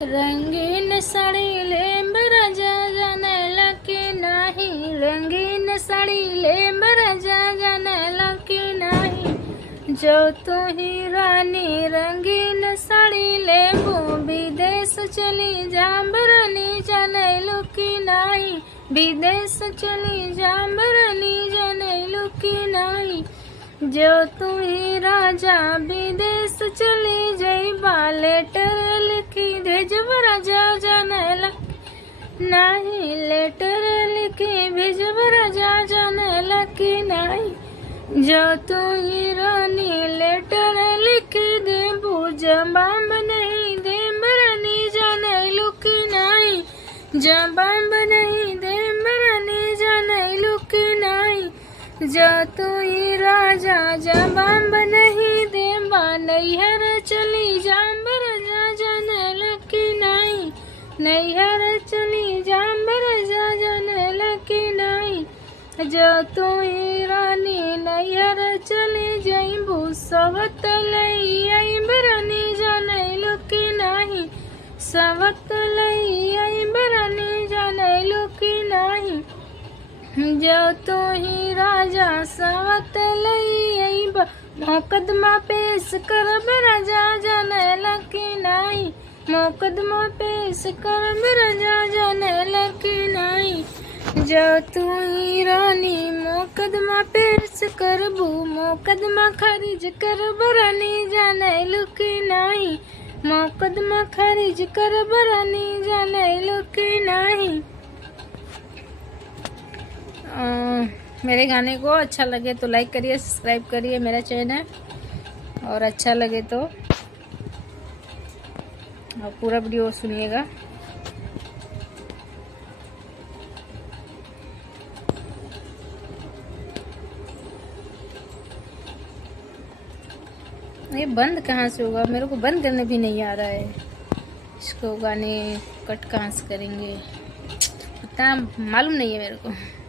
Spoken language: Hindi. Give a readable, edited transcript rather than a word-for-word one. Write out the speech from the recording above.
रंगीन साड़ी लेंब राजा जानेला की नाही, रंगीन साड़ी लेंब राजा जानेला की नाही। जो तू ही रानी रंगीन साड़ी लेबू, विदेश चली जाम्बरनी जानेलू की नाही, विदेश चली जाम्बरनी जानेलू की नाही। जो तू ही राजा विदेश चली जइबा, लेटर लिखी भेजब राजा जानेला नाही, लेटर लिखी भेजब राजा जानेला की नाही। जो तू ही रानी लेटर लिखी देबू, जवाब नहीं देब रानी जानेलू की नाही, जवाब नहीं देब रानी जानेलू की नाही। जो तू ही राजा जवाब नहीं देबा, नैहर चली जाम्ब राजा जानेला की नाही, नैहर चली जाम्ब राजा जानेला की नाही। जो तू ही रानी नैहर चली जइबू, सवत लई आइब रानी जानेलू की नाही, सवत लई आइब रानी जानेलू की नाही। जो तू ही राजा सवत लई आइब, मुकदमा पेश करब राजा जानेला की नाही, मुकदमा पेश करब राजा जानेला की नाही। जो तू ही रानी मुकदमा पेश करबू, मुकदमा खारिज करब रानी जानेलू की नाही, मुकदमा खारिज करब रानी जानेलू की नहीं। मेरे गाने को अच्छा लगे तो लाइक करिए, सब्सक्राइब करिए मेरा चैनल, और अच्छा लगे तो पूरा वीडियो सुनिएगा। ये बंद कहाँ से होगा, मेरे को बंद करने भी नहीं आ रहा है। इसको गाने कट कहाँ से करेंगे पता मालूम नहीं है मेरे को।